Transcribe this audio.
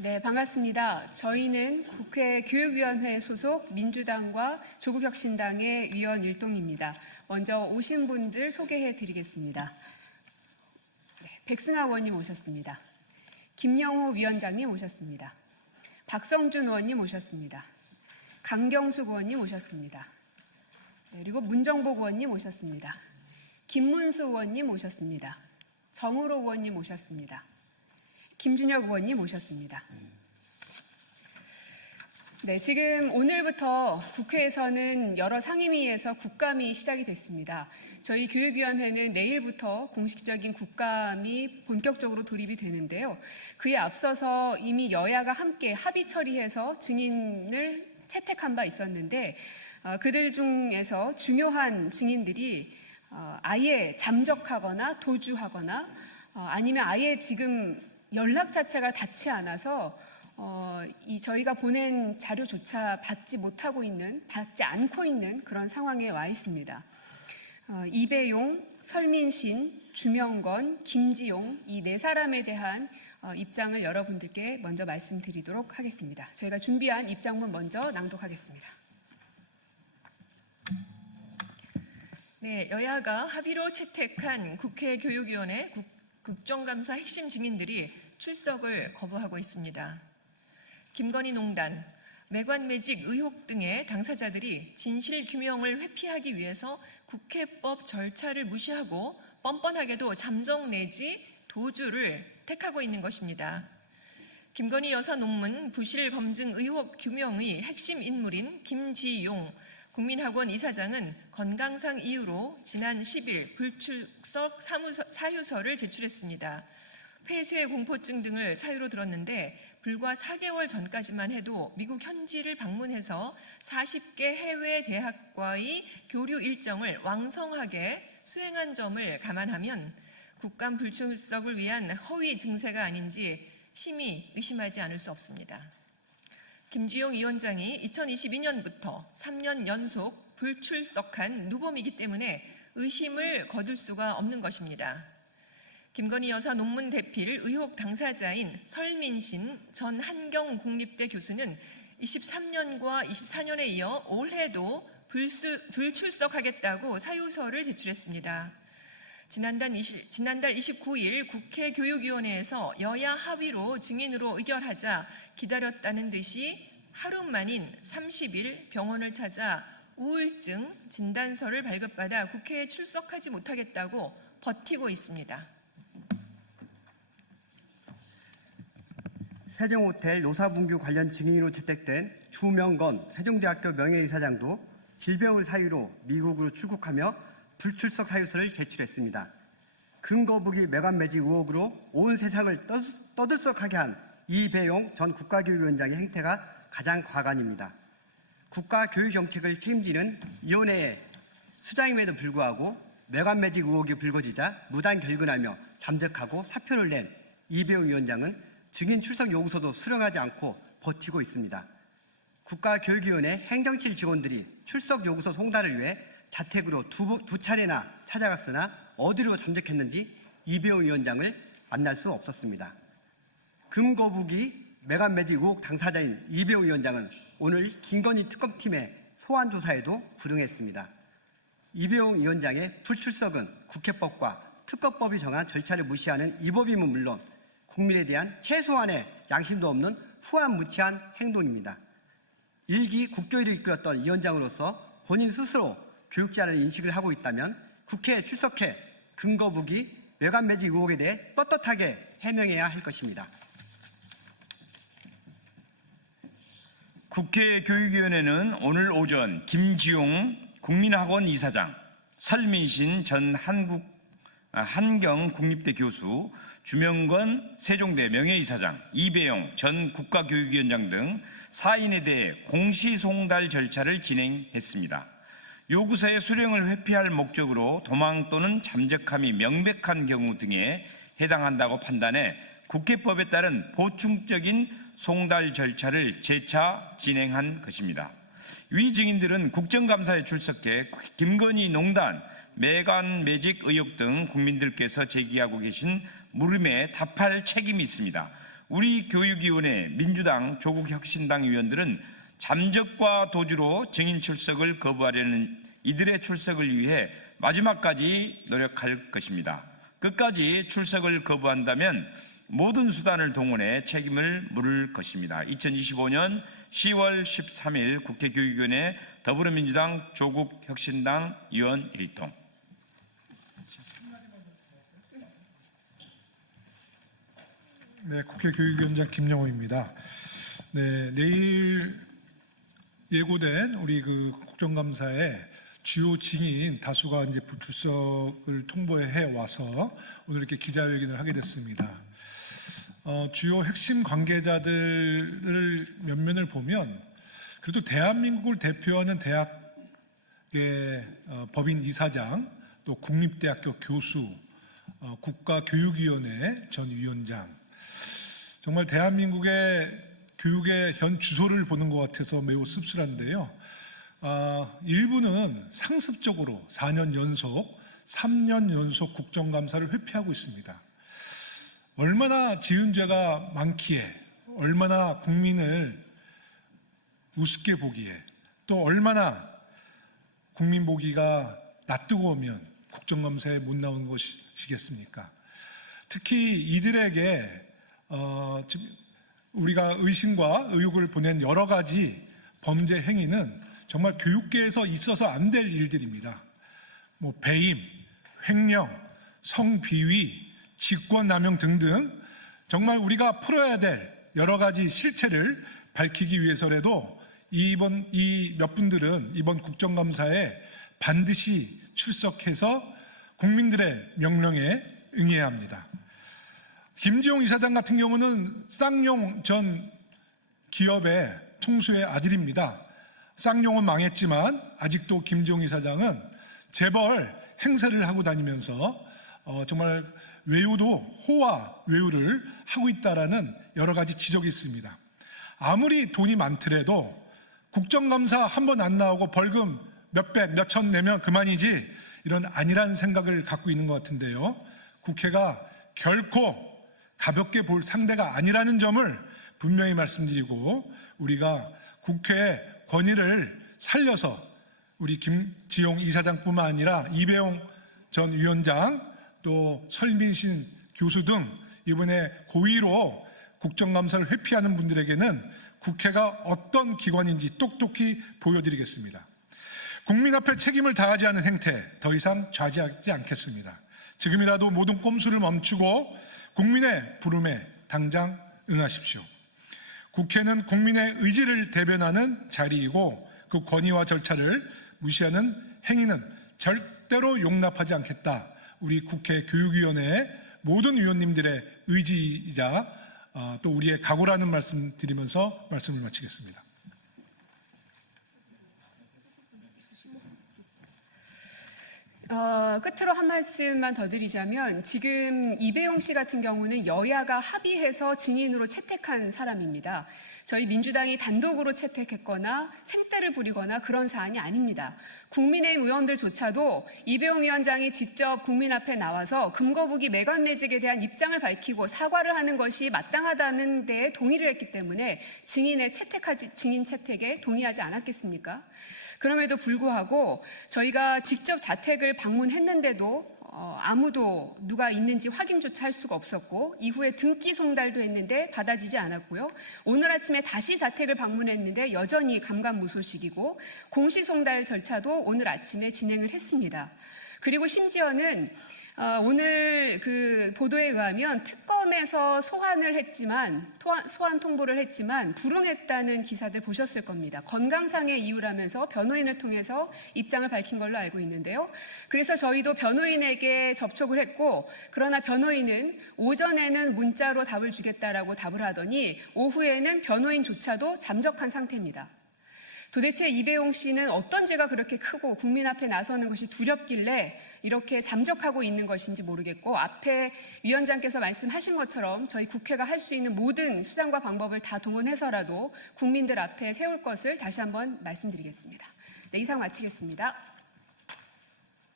네, 반갑습니다. 저희는 국회 교육위원회 소속 민주당과 조국혁신당의 위원 일동입니다. 먼저 오신 분들 소개해 드리겠습니다. 네, 백승하 의원님 오셨습니다. 김영호 위원장님 오셨습니다. 박성준 의원님 오셨습니다. 강경숙 의원님 오셨습니다. 네, 그리고 문정복 의원님 오셨습니다. 김문수 의원님 오셨습니다. 정우로 의원님 오셨습니다. 김준혁 의원님 오셨습니다. 네, 지금 오늘부터 국회에서는 여러 상임위에서 국감이 시작이 됐습니다. 저희 교육위원회는 내일부터 공식적인 국감이 본격적으로 돌입이 되는데요. 그에 앞서서 이미 여야가 함께 합의 처리해서 증인을 채택한 바 있었는데 어, 그들 중에서 중요한 증인들이 어, 아예 잠적하거나 도주하거나 어, 아니면 아예 지금 연락 자체가 닿지 않아서 어, 이 저희가 보낸 자료조차 받지 못하고 있는, 받지 않고 있는 그런 상황에 와 있습니다. 어, 이배용, 설민신, 주명건, 김지용 이 네 사람에 대한 어, 입장을 여러분들께 먼저 말씀드리도록 하겠습니다. 저희가 준비한 입장문 먼저 낭독하겠습니다. 네, 여야가 합의로 채택한 국회 교육위원회 국, 국정감사 핵심 증인들이 출석을 거부하고 있습니다. 김건희 농단, 매관매직 의혹 등의 당사자들이 진실 규명을 회피하기 위해서 국회법 절차를 무시하고 뻔뻔하게도 잠정 내지 도주를 택하고 있는 것입니다. 김건희 여사 논문 부실 검증 의혹 규명의 핵심 인물인 김지용 국민학원 이사장은 건강상 이유로 지난 10일 불출석 사무서, 사유서를 제출했습니다. 폐쇄 공포증 등을 사유로 들었는데 불과 4개월 전까지만 해도 미국 현지를 방문해서 40개 해외 대학과의 교류 일정을 왕성하게 수행한 점을 감안하면 국감 불출석을 위한 허위 증세가 아닌지 심히 의심하지 않을 수 없습니다. 김주용 위원장이 2022년부터 3년 연속 불출석한 누범이기 때문에 의심을 거둘 수가 없는 것입니다. 김건희 여사 논문 대필 의혹 당사자인 설민신 전 한경 국립대 교수는 23년과 24년에 이어 올해도 불수, 불출석하겠다고 사유서를 제출했습니다. 지난달, 20, 지난달 29일 국회 교육위원회에서 여야 합의로 증인으로 의결하자 기다렸다는 듯이 하루 만인 30일 병원을 찾아 우울증 진단서를 발급받아 국회에 출석하지 못하겠다고 버티고 있습니다. 세종호텔 노사분규 관련 증인으로 채택된 주명건 세종대학교 명예이사장도 질병을 사유로 미국으로 출국하며 불출석 사유서를 제출했습니다. 근거북이 매관매직 의혹으로 온 세상을 떠들썩하게 한 이배용 전 국가교육위원장의 행태가 가장 과관입니다. 국가교육정책을 책임지는 위원회의 수장임에도 불구하고 매관매직 의혹이 불거지자 무단 결근하며 잠적하고 사표를 낸 이배용 위원장은 증인 출석 요구서도 수령하지 않고 버티고 있습니다. 국가교육위원회 행정실 직원들이 출석 요구서 송달을 위해 자택으로 두, 두 차례나 찾아갔으나 어디로 잠적했는지 이배용 위원장을 만날 수 없었습니다. 금거북이 매간매직 의혹 당사자인 이배용 위원장은 오늘 김건희 특검팀의 소환 조사에도 불응했습니다. 이배용 위원장의 불출석은 국회법과 특검법이 정한 절차를 무시하는 위법임은 물론 국민에 대한 최소한의 양심도 없는 후한무치한 행동입니다. 일기 국교회를 이끌었던 위원장으로서 본인 스스로 교육자를 인식을 하고 있다면 국회에 출석해 근거북이 외관 매직 의혹에 대해 떳떳하게 해명해야 할 것입니다. 국회 교육위원회는 오늘 오전 김지용 국민학원 이사장, 설민신 전 한국 아, 한경 국립대 교수, 주명건 세종대 명예이사장, 이배용 전 국가교육위원장 등 4인에 대해 공시송달 절차를 진행했습니다. 요구서의 수령을 회피할 목적으로 도망 또는 잠적함이 명백한 경우 등에 해당한다고 판단해 국회법에 따른 보충적인 송달 절차를 재차 진행한 것입니다. 위 증인들은 국정감사에 출석해 김건희 농단, 매간 매직 의혹 등 국민들께서 제기하고 계신 물음에 답할 책임이 있습니다. 우리 교육위원회 민주당 조국혁신당 위원들은 잠적과 도주로 증인 출석을 거부하려는 이들의 출석을 위해 마지막까지 노력할 것입니다. 끝까지 출석을 거부한다면 모든 수단을 동원해 책임을 물을 것입니다. 2025년 10월 13일 국회 교육위원회 더불어민주당 조국혁신당 위원 1동 네, 국회 교육위원장 김영호입니다. 네, 내일 예고된 우리 그 국정감사에 주요 증인 다수가 이제 불출석을 통보해 와서 오늘 이렇게 기자회견을 하게 됐습니다. 어, 주요 핵심 관계자들을 면면을 보면 그래도 대한민국을 대표하는 대학의 어, 법인 이사장, 또 국립대학교 교수, 어, 국가교육위원회 전 위원장, 정말 대한민국의 교육의 현 주소를 보는 것 같아서 매우 씁쓸한데요. 아, 일부는 상습적으로 4년 연속, 3년 연속 국정감사를 회피하고 있습니다. 얼마나 지은 죄가 많기에, 얼마나 국민을 우습게 보기에, 또 얼마나 국민 보기가 낯뜨거우면 국정감사에 못 나온 것이겠습니까? 특히 이들에게 어, 지금 우리가 의심과 의혹을 보낸 여러 가지 범죄 행위는 정말 교육계에서 있어서 안 될 일들입니다. 뭐 배임, 횡령, 성비위, 직권남용 등등 정말 우리가 풀어야 될 여러 가지 실체를 밝히기 위해서라도 이번 이 몇 분들은 이번 국정감사에 반드시 출석해서 국민들의 명령에 응해야 합니다. 김지용 이사장 같은 경우는 쌍용 전 기업의 총수의 아들입니다. 쌍용은 망했지만 아직도 김지용 이사장은 재벌 행세를 하고 다니면서 어, 정말 외우도 호화 외우를 하고 있다라는 여러 가지 지적이 있습니다. 아무리 돈이 많더라도 국정감사 한 번 안 나오고 벌금 몇백, 몇천 내면 그만이지 이런 아니란 생각을 갖고 있는 것 같은데요. 국회가 결코 가볍게 볼 상대가 아니라는 점을 분명히 말씀드리고 우리가 국회의 권위를 살려서 우리 김지용 이사장뿐만 아니라 이배용 전 위원장 또 설민신 교수 등 이번에 고의로 국정감사를 회피하는 분들에게는 국회가 어떤 기관인지 똑똑히 보여드리겠습니다. 국민 앞에 책임을 다하지 않은 행태 더 이상 좌지하지 않겠습니다. 지금이라도 모든 꼼수를 멈추고 국민의 부름에 당장 응하십시오. 국회는 국민의 의지를 대변하는 자리이고 그 권위와 절차를 무시하는 행위는 절대로 용납하지 않겠다. 우리 국회 교육위원회의 모든 위원님들의 의지이자 어, 또 우리의 각오라는 말씀 드리면서 말씀을 마치겠습니다. 어, 끝으로 한 말씀만 더 드리자면 지금 이배용 씨 같은 경우는 여야가 합의해서 증인으로 채택한 사람입니다. 저희 민주당이 단독으로 채택했거나 생떼를 부리거나 그런 사안이 아닙니다. 국민의힘 의원들조차도 이배용 위원장이 직접 국민 앞에 나와서 금거북이 매관 매직에 대한 입장을 밝히고 사과를 하는 것이 마땅하다는 데에 동의를 했기 때문에 증인의 채택하지, 증인 채택에 동의하지 않았겠습니까? 그럼에도 불구하고 저희가 직접 자택을 방문했는데도 어, 아무도 누가 있는지 확인조차 할 수가 없었고 이후에 등기 송달도 했는데 받아지지 않았고요. 오늘 아침에 다시 자택을 방문했는데 여전히 감감무소식이고 공시 송달 절차도 오늘 아침에 진행을 했습니다. 그리고 심지어는 어, 오늘 그 보도에 의하면 특검에서 소환을 했지만 소환 통보를 했지만 불응했다는 기사들 보셨을 겁니다. 건강상의 이유라면서 변호인을 통해서 입장을 밝힌 걸로 알고 있는데요. 그래서 저희도 변호인에게 접촉을 했고 그러나 변호인은 오전에는 문자로 답을 주겠다라고 답을 하더니 오후에는 변호인조차도 잠적한 상태입니다. 도대체 이배용 씨는 어떤 죄가 그렇게 크고 국민 앞에 나서는 것이 두렵길래 이렇게 잠적하고 있는 것인지 모르겠고 앞에 위원장께서 말씀하신 것처럼 저희 국회가 할 수 있는 모든 수단과 방법을 다 동원해서라도 국민들 앞에 세울 것을 다시 한번 말씀드리겠습니다. 네, 이상 마치겠습니다.